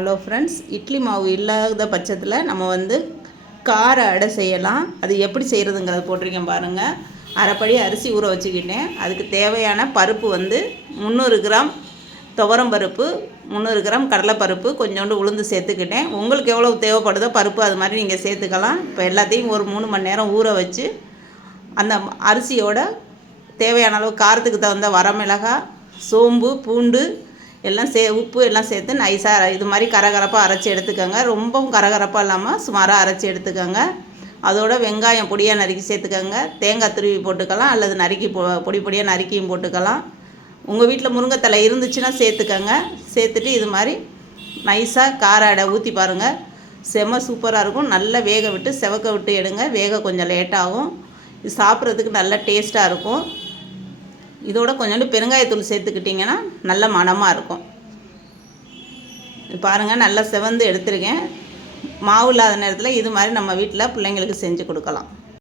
Hello friends, idli மாவு இல்லாத பட்சத்தில் நம்ம கார அடை செய்யலாம். அது எப்படி செய்கிறதுங்கிறத போட்டிருக்கேன் பாருங்கள். அரைப்படி அரிசி ஊற வச்சுக்கிட்டேன். அதுக்கு தேவையான பருப்பு 300 கிராம் துவரம் பருப்பு, 300 கிராம் கடலைப்பருப்பு, கொஞ்சோண்டு உளுந்து சேர்த்துக்கிட்டேன். உங்களுக்கு எவ்வளோ தேவைப்படுதோ பருப்பு அது மாதிரி நீங்கள் சேர்த்துக்கலாம். இப்போ எல்லாத்தையும் ஒரு 3 மணி நேரம் ஊற வச்சு அந்த அரிசியோட தேவையான அளவு காரத்துக்கு தகுந்த வரமிளகாய், சோம்பு, பூண்டு எல்லாம் உப்பு எல்லாம் சேர்த்து நைஸாக இது மாதிரி கரகரப்பாக அரைச்சி எடுத்துக்கோங்க. ரொம்பவும் கரகரப்பாக இல்லாமல் சுமாராக அரைச்சி எடுத்துக்கோங்க. அதோட வெங்காயம் பொடியாக நறுக்கி சேர்த்துக்கோங்க. தேங்காய் துருவி போட்டுக்கலாம், அல்லது நறுக்கி பொடி பொடியாக நறுக்கியும் போட்டுக்கலாம். உங்கள் வீட்டில் முருங்கைத்தலை இருந்துச்சுன்னா சேர்த்துக்கோங்க. சேர்த்துட்டு இது மாதிரி நைஸாக கார அடை ஊற்றி பாருங்கள். செம சூப்பராக இருக்கும். நல்லா வேக விட்டு செவக்க விட்டு எடுங்க. வேக கொஞ்சம் லேட்டாகும். இது சாப்பிட்றதுக்கு நல்ல டேஸ்ட்டாக இருக்கும். இதோட கொஞ்சோண்டு பெருங்காயத்தூள் சேர்த்துக்கிட்டிங்கன்னா நல்ல மணமாக இருக்கும். பாருங்கள், நல்லா செவந்து எடுத்துருக்கேன். மாவு இல்லாத நேரத்தில் இது மாதிரி நம்ம வீட்டில் பிள்ளைங்களுக்கு செஞ்சு கொடுக்கலாம்.